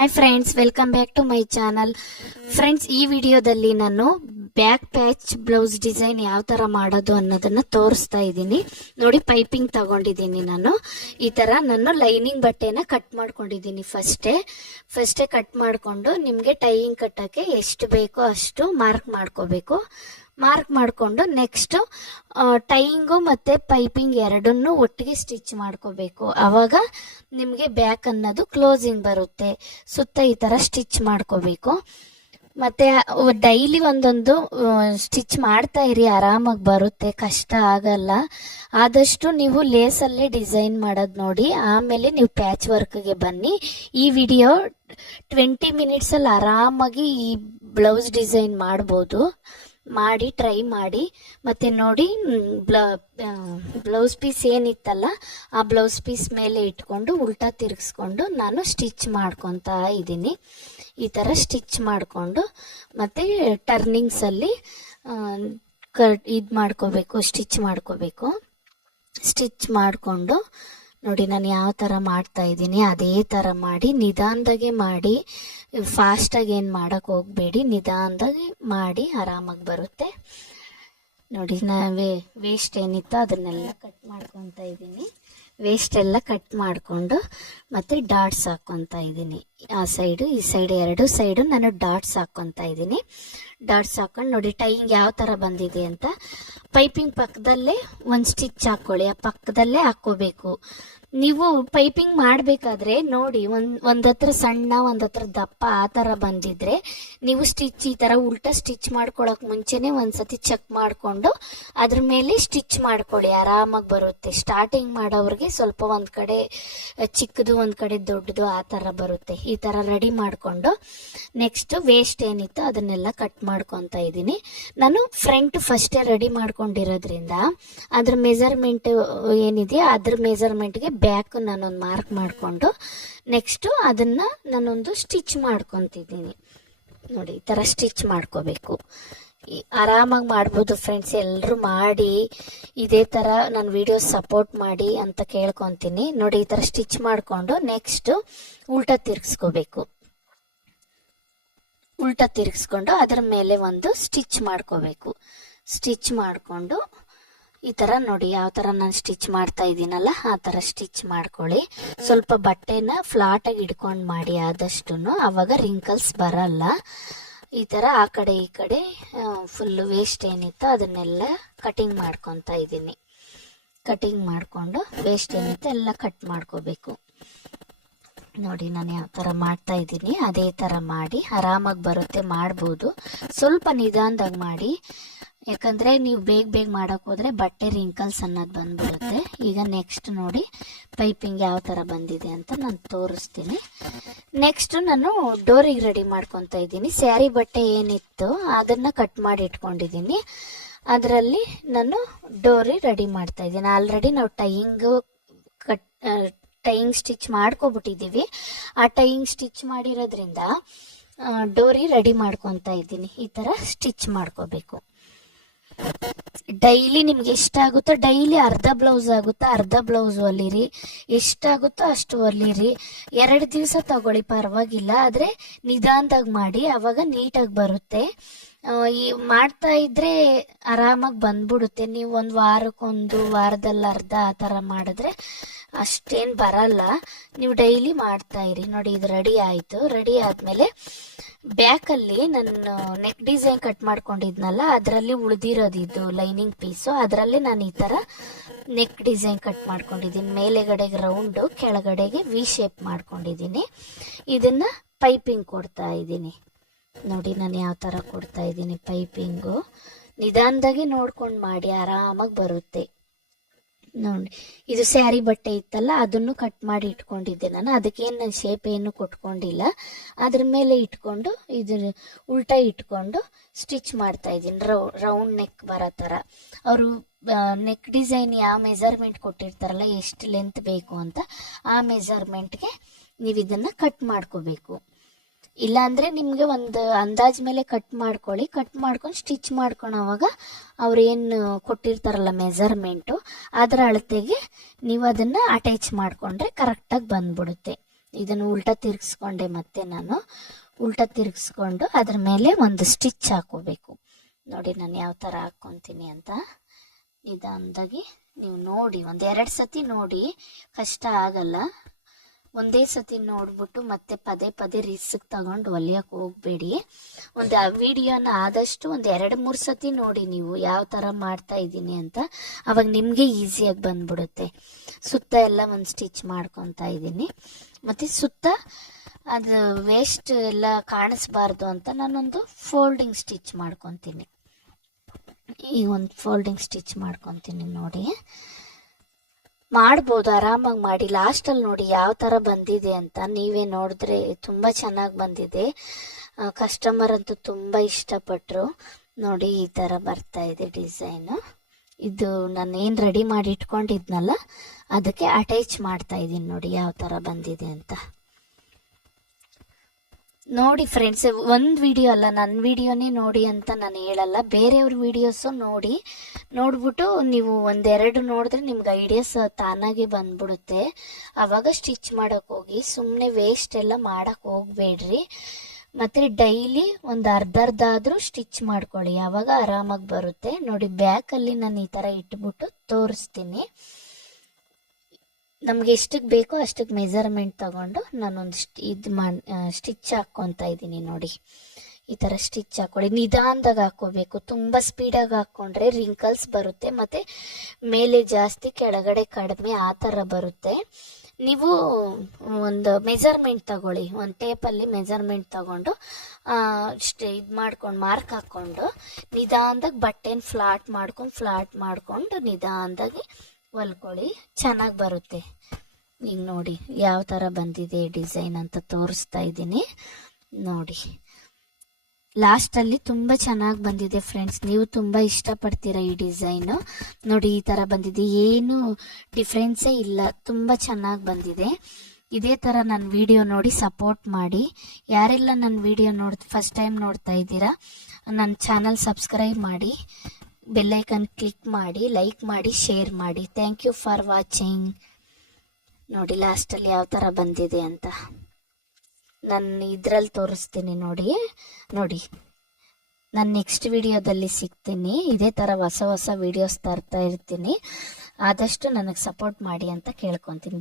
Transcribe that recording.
Hi friends, welcome back to my channel. Friends, ಈ ವಿಡಿಯೋದಲ್ಲಿ ನಾನು ಬ್ಯಾಕ್ ಪ್ಯಾಚ್ ಬ್ಲೌಸ್ ಡಿಸೈನ್ ಯಾವ ತರ ಮಾಡೋದು ಅನ್ನೋದನ್ನ ತೋರಿಸ್ತಾ ಇದ್ದೀನಿ. ನೋಡಿ, ಪೈಪಿಂಗ್ ತಗೊಂಡಿದ್ದೀನಿ ನಾನು. ಈ ತರ ನಾನು ಲೈನಿಂಗ್ ಬಟ್ಟೆನ ಕಟ್ ಮಾಡ್ಕೊಂಡಿದ್ದೀನಿ. ಫಸ್ಟೇ ಕಟ್ ಮಾಡ್ಕೊಂಡು ನಿಮ್ಗೆ ಟೈಯಿಂಗ್ ಕಟ್ಟಕ್ಕೆ ಎಷ್ಟು ಬೇಕೋ ಅಷ್ಟು ಮಾರ್ಕ್ ಮಾಡ್ಕೋಬೇಕು. ಮಾರ್ಕ್ ಮಾಡಿಕೊಂಡು ನೆಕ್ಸ್ಟ್ ಟೈಯಿಂಗು ಮತ್ತೆ ಪೈಪಿಂಗ್ ಎರಡನ್ನೂ ಒಟ್ಟಿಗೆ ಸ್ಟಿಚ್ ಮಾಡ್ಕೋಬೇಕು. ಆವಾಗ ನಿಮಗೆ ಬ್ಯಾಕ್ ಅನ್ನೋದು ಕ್ಲೋಸಿಂಗ್ ಬರುತ್ತೆ. ಸುತ್ತ ಈ ತರ ಸ್ಟಿಚ್ ಮಾಡ್ಕೋಬೇಕು. ಮತ್ತೆ ಡೈಲಿ ಒಂದೊಂದು ಸ್ಟಿಚ್ ಮಾಡ್ತಾ ಇರಿ, ಆರಾಮಾಗಿ ಬರುತ್ತೆ, ಕಷ್ಟ ಆಗಲ್ಲ. ಆದಷ್ಟು ನೀವು ಲೇಸಲ್ಲೇ ಡಿಸೈನ್ ಮಾಡೋದು ನೋಡಿ, ಆಮೇಲೆ ನೀವು ಪ್ಯಾಚ್ ವರ್ಕ್ಗೆ ಬನ್ನಿ. ಈ ವಿಡಿಯೋ 20 ಮಿನಿಟ್ಸಲ್ಲಿ ಆರಾಮಾಗಿ ಈ ಬ್ಲೌಸ್ ಡಿಸೈನ್ ಮಾಡ್ಬೋದು. ಮಾಡಿ ಟ್ರೈ ಮಾಡಿ. ಮತ್ತೆ ನೋಡಿ, ಬ್ಲೌಸ್ ಪೀಸ್ ಏನಿತ್ತಲ್ಲ ಆ ಬ್ಲೌಸ್ ಪೀಸ್ ಮೇಲೆ ಇಟ್ಕೊಂಡು ಉಲ್ಟಾ ತಿರುಗಿಸ್ಕೊಂಡು ನಾನು ಸ್ಟಿಚ್ ಮಾಡ್ಕೊತಾ ಇದ್ದೀನಿ. ಈ ಥರ ಸ್ಟಿಚ್ ಮಾಡಿಕೊಂಡು ಮತ್ತೆ ಟರ್ನಿಂಗ್ಸಲ್ಲಿ ಇದು ಮಾಡ್ಕೋಬೇಕು, ಸ್ಟಿಚ್ ಮಾಡ್ಕೋಬೇಕು. ಸ್ಟಿಚ್ ಮಾಡಿಕೊಂಡು ನೋಡಿ, ನಾನು ಯಾವ ಥರ ಮಾಡ್ತಾ ಇದ್ದೀನಿ ಅದೇ ಥರ ಮಾಡಿ, ನಿಧಾನದಾಗೆ ಮಾಡಿ. ಫಾಸ್ಟಾಗಿ ಏನು ಮಾಡೋಕ್ಕೆ ಹೋಗಬೇಡಿ, ನಿಧಾನದಾಗಿ ಮಾಡಿ, ಆರಾಮಾಗಿ ಬರುತ್ತೆ. ನೋಡಿ, ವೇಸ್ಟ್ ಏನಿತ್ತು ಅದನ್ನೆಲ್ಲ ಕಟ್ ಮಾಡ್ಕೊತಾ ಇದ್ದೀನಿ. ವೇಸ್ಟ್ ಎಲ್ಲ ಕಟ್ ಮಾಡಿಕೊಂಡು ಮತ್ತೆ ಡಾಟ್ಸ್ ಹಾಕ್ಕೊತಾ ಇದ್ದೀನಿ. ಆ ಸೈಡು ಈ ಸೈಡ್ ಎರಡು ಸೈಡು ನಾನು ಡಾಟ್ಸ್ ಹಾಕ್ಕೊತಾ ಇದ್ದೀನಿ. ಡಾಟ್ಸ್ ಹಾಕೊಂಡು ನೋಡಿ ಟೈಯಿಂಗ್ ಯಾವ ಥರ ಬಂದಿದೆ ಅಂತ. ಪೈಪಿಂಗ್ ಪಕ್ಕದಲ್ಲೇ ಒಂದು ಸ್ಟಿಚ್ ಹಾಕ್ಕೊಳ್ಳಿ, ಆ ಪಕ್ಕದಲ್ಲೇ ಹಾಕ್ಕೋಬೇಕು. ನೀವು ಪೈಪಿಂಗ್ ಮಾಡಬೇಕಾದ್ರೆ ನೋಡಿ, ಒಂದತ್ರ ಸಣ್ಣ ಒಂದತ್ರ ದಪ್ಪ ಆ ಥರ ಬಂದಿದ್ರೆ ನೀವು ಸ್ಟಿಚ್ ಈ ಥರ ಉಲ್ಟಾ ಸ್ಟಿಚ್ ಮಾಡ್ಕೊಳಕ್ ಮುಂಚೆನೆ ಒಂದ್ಸತಿ ಚೆಕ್ ಮಾಡಿಕೊಂಡು ಅದ್ರ ಮೇಲೆ ಸ್ಟಿಚ್ ಮಾಡ್ಕೊಳ್ಳಿ, ಆರಾಮಾಗಿ ಬರುತ್ತೆ. ಸ್ಟಾರ್ಟಿಂಗ್ ಮಾಡೋವ್ರಿಗೆ ಸ್ವಲ್ಪ ಒಂದು ಕಡೆ ಚಿಕ್ಕದು ಒಂದು ಕಡೆ ದೊಡ್ಡದು ಆ ಥರ ಬರುತ್ತೆ. ಈ ಥರ ರೆಡಿ ಮಾಡಿಕೊಂಡು ನೆಕ್ಸ್ಟ್ ವೇಸ್ಟ್ ಏನಿತ್ತು ಅದನ್ನೆಲ್ಲ ಕಟ್ ಮಾಡ್ಕೊತಾ ಇದ್ದೀನಿ. ನಾನು ಫ್ರಂಟ್ ಫಸ್ಟೇ ರೆಡಿ ಮಾಡ್ಕೊಂಡಿರೋದ್ರಿಂದ ಅದ್ರ ಮೆಜರ್ಮೆಂಟ್ ಏನಿದೆಯಾ ಅದ್ರ ಮೆಜರ್ಮೆಂಟ್ಗೆ ಬ್ಯಾಕ್ ನಾನೊಂದು ಮಾರ್ಕ್ ಮಾಡಿಕೊಂಡು ನೆಕ್ಸ್ಟ್ ಅದನ್ನ ನಾನೊಂದು ಸ್ಟಿಚ್ ಮಾಡ್ಕೊತಿದ್ದೀನಿ. ನೋಡಿ, ಈ ಥರ ಸ್ಟಿಚ್ ಮಾಡ್ಕೋಬೇಕು. ಆರಾಮಾಗಿ ಮಾಡ್ಬೋದು ಫ್ರೆಂಡ್ಸ್, ಎಲ್ಲರೂ ಮಾಡಿ ಇದೇ ಥರ ನನ್ನ ವಿಡಿಯೋಸ್ ಸಪೋರ್ಟ್ ಮಾಡಿ ಅಂತ ಕೇಳ್ಕೊತೀನಿ. ನೋಡಿ, ಈ ಥರ ಸ್ಟಿಚ್ ಮಾಡಿಕೊಂಡು ನೆಕ್ಸ್ಟ್ ಉಲ್ಟಾ ತಿರ್ಗಿಸ್ಕೋಬೇಕು. ಉಲ್ಟಾ ತಿರ್ಗಿಸ್ಕೊಂಡು ಅದರ ಮೇಲೆ ಒಂದು ಸ್ಟಿಚ್ ಮಾಡ್ಕೋಬೇಕು. ಸ್ಟಿಚ್ ಮಾಡಿಕೊಂಡು ಈ ಥರ ನೋಡಿ ಯಾವ ಥರ ನಾನು ಸ್ಟಿಚ್ ಮಾಡ್ತಾ ಇದ್ದೀನಲ್ಲ ಆ ಥರ ಸ್ಟಿಚ್ ಮಾಡ್ಕೊಳ್ಳಿ. ಸ್ವಲ್ಪ ಬಟ್ಟೆನ ಫ್ಲಾಟಾಗಿ ಹಿಡ್ಕೊಂಡು ಮಾಡಿ ಆದಷ್ಟು, ಆವಾಗ ರಿಂಕಲ್ಸ್ ಬರಲ್ಲ. ಈ ಥರ ಆ ಕಡೆ ಈ ಕಡೆ ಫುಲ್ಲು ವೇಸ್ಟ್ ಏನಿತ್ತು ಅದನ್ನೆಲ್ಲ ಕಟಿಂಗ್ ಮಾಡ್ಕೊತಾ ಇದ್ದೀನಿ. ಕಟಿಂಗ್ ಮಾಡಿಕೊಂಡು ವೇಸ್ಟ್ ಏನಿತ್ತು ಎಲ್ಲ ಕಟ್ ಮಾಡ್ಕೋಬೇಕು. ನೋಡಿ, ನಾನು ಯಾವ ಥರ ಮಾಡ್ತಾ ಇದ್ದೀನಿ ಅದೇ ಥರ ಮಾಡಿ, ಆರಾಮಾಗಿ ಬರುತ್ತೆ, ಮಾಡ್ಬೋದು. ಸ್ವಲ್ಪ ನಿಧಾನದಾಗ ಮಾಡಿ, ಯಾಕಂದರೆ ನೀವು ಬೇಗ ಮಾಡೋಕೆ ಹೋದರೆ ಬಟ್ಟೆ ರಿಂಕಲ್ಸ್ ಅನ್ನೋದು ಬಂದ್ಬಿಡುತ್ತೆ. ಈಗ ನೆಕ್ಸ್ಟ್ ನೋಡಿ ಪೈಪಿಂಗ್ ಯಾವ ಥರ ಬಂದಿದೆ ಅಂತ ನಾನು ತೋರಿಸ್ತೀನಿ. ನೆಕ್ಸ್ಟ್ ನಾನು ಡೋರಿಗೆ ರೆಡಿ ಮಾಡ್ಕೊತಾ ಇದ್ದೀನಿ. ಸ್ಯಾರಿ ಬಟ್ಟೆ ಏನಿತ್ತು ಅದನ್ನು ಕಟ್ ಮಾಡಿ ಇಟ್ಕೊಂಡಿದ್ದೀನಿ. ಅದರಲ್ಲಿ ನಾನು ಡೋರಿ ರೆಡಿ ಮಾಡ್ತಾ ಇದ್ದೀನಿ. ಆಲ್ರೆಡಿ ನಾವು ಟೈಯಿಂಗ್ ಸ್ಟಿಚ್ ಮಾಡ್ಕೊಬಿಟ್ಟಿದ್ದೀವಿ. ಆ ಟೈಯಿಂಗ್ ಸ್ಟಿಚ್ ಮಾಡಿರೋದ್ರಿಂದ ಡೋರಿ ರೆಡಿ ಮಾಡ್ಕೊತಾ ಇದ್ದೀನಿ. ಈ ಥರ ಸ್ಟಿಚ್ ಮಾಡ್ಕೋಬೇಕು. ಡೈಲಿ ನಿಮ್ಗೆ ಎಷ್ಟಾಗುತ್ತೋ, ಡೈಲಿ ಅರ್ಧ ಬ್ಲೌಸ್ ಆಗುತ್ತಾ ಅರ್ಧ ಬ್ಲೌಸ್ ಹೊಲಿರಿ, ಎಷ್ಟಾಗುತ್ತೋ ಅಷ್ಟು ಹೊಲಿರಿ. 2 ದಿವಸ ತಗೊಳ್ಳಿ, ಪರವಾಗಿಲ್ಲ, ಆದರೆ ನಿಧಾನದಾಗಿ ಮಾಡಿ, ಆವಾಗ ನೀಟಾಗಿ ಬರುತ್ತೆ. ಈ ಮಾಡ್ತಾ ಇದ್ರೆ ಆರಾಮಾಗಿ ಬಂದ್ಬಿಡುತ್ತೆ. ನೀವು ಒಂದು ವಾರಕ್ಕೊಂದು, ವಾರದಲ್ಲಿ ಅರ್ಧ ಆ ಥರ ಮಾಡಿದ್ರೆ ಅಷ್ಟೇನು ಬರಲ್ಲ. ನೀವು ಡೈಲಿ ಮಾಡ್ತಾ ಇರಿ. ನೋಡಿ, ಇದು ರೆಡಿ ಆಯಿತು. ರೆಡಿ ಆದಮೇಲೆ ಬ್ಯಾಕಲ್ಲಿ ನಾನು ನೆಕ್ ಡಿಸೈನ್ ಕಟ್ ಮಾಡ್ಕೊಂಡಿದ್ನಲ್ಲ ಅದರಲ್ಲಿ ಉಳಿದಿರೋದಿದ್ದು ಲೈನಿಂಗ್ ಪೀಸು, ಅದರಲ್ಲಿ ನಾನು ಈ ಥರ ನೆಕ್ ಡಿಸೈನ್ ಕಟ್ ಮಾಡ್ಕೊಂಡಿದ್ದೀನಿ. ಮೇಲೆಗಡೆಗೆ ರೌಂಡು, ಕೆಳಗಡೆಗೆ ವಿ ಶೇಪ್ ಮಾಡ್ಕೊಂಡಿದ್ದೀನಿ. ಇದನ್ನು ಪೈಪಿಂಗ್ ಕೊಡ್ತಾ ಇದ್ದೀನಿ. ನೋಡಿ, ನಾನು ಯಾವ ಥರ ಕೊಡ್ತಾ ಇದ್ದೀನಿ ಪೈಪಿಂಗು. ನಿಧಾನದಾಗಿ ನೋಡ್ಕೊಂಡು ಮಾಡಿ, ಆರಾಮಾಗಿ ಬರುತ್ತೆ. ನೋಡಿ, ಇದು ಸ್ಯಾರಿ ಬಟ್ಟೆ ಇತ್ತಲ್ಲ ಅದನ್ನು ಕಟ್ ಮಾಡಿ ಇಟ್ಕೊಂಡಿದ್ದೆ ನಾನು. ಅದಕ್ಕೇನು ನಾನು ಶೇಪ್ ಏನು ಕೊಟ್ಕೊಂಡಿಲ್ಲ. ಅದ್ರ ಮೇಲೆ ಇಟ್ಕೊಂಡು ಇದು ಉಲ್ಟಾ ಇಟ್ಕೊಂಡು ಸ್ಟಿಚ್ ಮಾಡ್ತಾ ಇದ್ದೀನಿ. ರೌಂಡ್ ನೆಕ್ ಬರೋ ಥರ. ಅವರು ನೆಕ್ ಡಿಸೈನ್ ಯಾವ ಮೆಜರ್ಮೆಂಟ್ ಕೊಟ್ಟಿರ್ತಾರಲ್ಲ, ಎಷ್ಟು ಲೆಂತ್ ಬೇಕು ಅಂತ, ಆ ಮೆಜರ್ಮೆಂಟ್ಗೆ ನೀವು ಇದನ್ನು ಕಟ್ ಮಾಡ್ಕೋಬೇಕು. ಇಲ್ಲಾಂದರೆ ನಿಮಗೆ ಒಂದು ಅಂದಾಜ್ ಮೇಲೆ ಕಟ್ ಮಾಡ್ಕೊಳ್ಳಿ. ಕಟ್ ಮಾಡ್ಕೊಂಡು ಸ್ಟಿಚ್ ಮಾಡ್ಕೊಳೋವಾಗ ಅವ್ರು ಏನು ಕೊಟ್ಟಿರ್ತಾರಲ್ಲ ಮೆಜರ್ಮೆಂಟು, ಅದರ ಅಳತೆಗೆ ನೀವು ಅದನ್ನು ಅಟ್ಯಾಚ್ ಮಾಡಿಕೊಂಡ್ರೆ ಕರೆಕ್ಟಾಗಿ ಬಂದ್ಬಿಡುತ್ತೆ. ಇದನ್ನು ಉಲ್ಟಾ ತಿರುಗಿಸ್ಕೊಂಡೆ, ಮತ್ತೆ ನಾನು ಉಲ್ಟಾ ತಿರುಗಿಸ್ಕೊಂಡು ಅದ್ರ ಮೇಲೆ ಒಂದು ಸ್ಟಿಚ್ ಹಾಕೋಬೇಕು. ನೋಡಿ ನಾನು ಯಾವ ಥರ ಹಾಕ್ಕೊತೀನಿ ಅಂತ. ನಿಧಾನದಾಗಿ ನೀವು ನೋಡಿ, ಒಂದೆರಡು ಸತಿ ನೋಡಿ, ಕಷ್ಟ ಆಗಲ್ಲ. ಒಂದೇ ಸತಿ ನೋಡ್ಬಿಟ್ಟು ಮತ್ತೆ ಪದೇ ಪದೇ ರಿಸ್ಕ್ ತಗೊಂಡು ಹೊಲಿಯಕ್ಕೆ ಹೋಗ್ಬೇಡಿ. ಒಂದು ಆ ವಿಡಿಯೋನ ಆದಷ್ಟು ಒಂದು 2-3 ಸತಿ ನೋಡಿ ನೀವು ಯಾವ ಥರ ಮಾಡ್ತಾ ಇದ್ದೀನಿ ಅಂತ. ಅವಾಗ ನಿಮಗೆ ಈಸಿಯಾಗಿ ಬಂದ್ಬಿಡುತ್ತೆ. ಸುತ್ತ ಎಲ್ಲ ಒಂದು ಸ್ಟಿಚ್ ಮಾಡ್ಕೊತಾ ಇದ್ದೀನಿ. ಮತ್ತು ಸುತ್ತ ಅದು ವೇಸ್ಟ್ ಎಲ್ಲ ಕಾಣಿಸ್ಬಾರ್ದು ಅಂತ ನಾನೊಂದು ಫೋಲ್ಡಿಂಗ್ ಸ್ಟಿಚ್ ಮಾಡ್ಕೊತೀನಿ. ಈಗ ಒಂದು ಫೋಲ್ಡಿಂಗ್ ಸ್ಟಿಚ್ ಮಾಡ್ಕೊತೀನಿ. ನೋಡಿ, ಮಾಡ್ಬೋದು, ಆರಾಮಾಗಿ ಮಾಡಿ. ಲಾಸ್ಟಲ್ಲಿ ನೋಡಿ ಯಾವ ಥರ ಬಂದಿದೆ ಅಂತ. ನೀವೇ ನೋಡಿದ್ರೆ ತುಂಬ ಚೆನ್ನಾಗಿ ಬಂದಿದೆ. ಕಸ್ಟಮರ್ ಅಂತೂ ತುಂಬ ಇಷ್ಟಪಟ್ಟರು. ನೋಡಿ ಈ ಥರ ಬರ್ತಾ ಇದೆ ಡಿಸೈನು. ಇದು ನಾನು ಏನು ರೆಡಿ ಮಾಡಿ ಇಟ್ಕೊಂಡಿದ್ನಲ್ಲ ಅದಕ್ಕೆ ಅಟ್ಯಾಚ್ ಮಾಡ್ತಾ ಇದ್ದೀನಿ. ನೋಡಿ ಯಾವ ಥರ ಬಂದಿದೆ ಅಂತ. ನೋಡಿ ಫ್ರೆಂಡ್ಸ್, ಒಂದು ವಿಡಿಯೋ ಅಲ್ಲ, ನನ್ನ ವಿಡಿಯೋನೇ ನೋಡಿ ಅಂತ ನಾನು ಹೇಳಲ್ಲ. ಬೇರೆಯವ್ರ ವಿಡಿಯೋಸು ನೋಡ್ಬಿಟ್ಟು ನೀವು ಒಂದೆರಡು ನೋಡಿದ್ರೆ ನಿಮ್ಗೆ ಐಡಿಯಾಸ್ ತಾನಾಗೆ ಬಂದ್ಬಿಡುತ್ತೆ. ಆವಾಗ ಸ್ಟಿಚ್ ಮಾಡೋಕ್ಕೆ ಹೋಗಿ ಸುಮ್ಮನೆ ವೇಸ್ಟ್ ಎಲ್ಲ ಮಾಡೋಕ್ಕೆ ಹೋಗಬೇಡ್ರಿ. ಮತ್ತು ಡೈಲಿ ಒಂದು ಅರ್ಧ ಆದರೂ ಸ್ಟಿಚ್ ಮಾಡ್ಕೊಳ್ಳಿ, ಆವಾಗ ಆರಾಮಾಗಿ ಬರುತ್ತೆ. ನೋಡಿ ಬ್ಯಾಕಲ್ಲಿ ನಾನು ಈ ಥರ ಇಟ್ಬಿಟ್ಟು ತೋರಿಸ್ತೀನಿ. ನಮ್ಗೆ ಎಷ್ಟಕ್ಕೆ ಬೇಕೋ ಅಷ್ಟಕ್ಕೆ ಮೆಜರ್ಮೆಂಟ್ ತಗೊಂಡು ನಾನೊಂದು ಸ್ಟಿಚ್ ಹಾಕ್ಕೊತಾ ಇದ್ದೀನಿ. ನೋಡಿ ಈ ಥರ ಸ್ಟಿಚ್ ಹಾಕ್ಕೊಳ್ಳಿ. ನಿಧಾನದಾಗ ಹಾಕ್ಕೋಬೇಕು. ತುಂಬ ಸ್ಪೀಡಾಗಿ ಹಾಕ್ಕೊಂಡ್ರೆ ರಿಂಕಲ್ಸ್ ಬರುತ್ತೆ, ಮತ್ತು ಮೇಲೆ ಜಾಸ್ತಿ ಕೆಳಗಡೆ ಕಡಿಮೆ ಆ ಥರ ಬರುತ್ತೆ. ನೀವು ಒಂದು ಮೆಜರ್ಮೆಂಟ್ ತಗೊಳ್ಳಿ, ಒಂದು ಟೇಪಲ್ಲಿ ಮೆಜರ್ಮೆಂಟ್ ತಗೊಂಡು ಇದು ಮಾಡ್ಕೊಂಡು ಮಾರ್ಕ್ ಹಾಕ್ಕೊಂಡು ನಿಧಾನದಾಗ ಬಟ್ಟೆನ ಫ್ಲಾಟ್ ಮಾಡ್ಕೊಂಡು ನಿಧಾನದಾಗಿ ಹೊಲ್ಕೊಳ್ಳಿ, ಚೆನ್ನಾಗಿ ಬರುತ್ತೆ. ಈಗ ನೋಡಿ ಯಾವ ಥರ ಬಂದಿದೆ ಡಿಸೈನ್ ಅಂತ ತೋರಿಸ್ತಾ ಇದ್ದೀನಿ. ನೋಡಿ ಲಾಸ್ಟಲ್ಲಿ ತುಂಬ ಚೆನ್ನಾಗಿ ಬಂದಿದೆ ಫ್ರೆಂಡ್ಸ್. ನೀವು ತುಂಬ ಇಷ್ಟಪಡ್ತೀರ ಈ ಡಿಸೈನು. ನೋಡಿ ಈ ಥರ ಬಂದಿದೆ, ಏನು ಡಿಫ್ರೆನ್ಸೇ ಇಲ್ಲ, ತುಂಬ ಚೆನ್ನಾಗಿ ಬಂದಿದೆ. ಇದೇ ಥರ ನನ್ನ ವಿಡಿಯೋ ನೋಡಿ ಸಪೋರ್ಟ್ ಮಾಡಿ. ಯಾರೆಲ್ಲ ನನ್ನ ವಿಡಿಯೋ ಫಸ್ಟ್ ಟೈಮ್ ನೋಡ್ತಾ ಇದ್ದೀರಾ, ನನ್ನ ಚಾನಲ್ ಸಬ್ಸ್ಕ್ರೈಬ್ ಮಾಡಿ, ಬೆಲ್ಲೈಕನ್ ಕ್ಲಿಕ್ ಮಾಡಿ, ಲೈಕ್ ಮಾಡಿ, ಶೇರ್ ಮಾಡಿ. Thank you for watching. ನೋಡಿ ಲಾಸ್ಟಲ್ಲಿ ಯಾವ ಥರ ಬಂದಿದೆ ಅಂತ ನಾನು ಇದರಲ್ಲಿ ತೋರಿಸ್ತೀನಿ. ನೋಡಿ ನಾನು ನೆಕ್ಸ್ಟ್ ವಿಡಿಯೋದಲ್ಲಿ ಸಿಗ್ತೀನಿ. ಇದೇ ಥರ ಹೊಸ ವಿಡಿಯೋಸ್ ತರ್ತಾ ಇರ್ತೀನಿ. ಆದಷ್ಟು ನನಗೆ ಸಪೋರ್ಟ್ ಮಾಡಿ ಅಂತ ಕೇಳ್ಕೊತೀನಿ.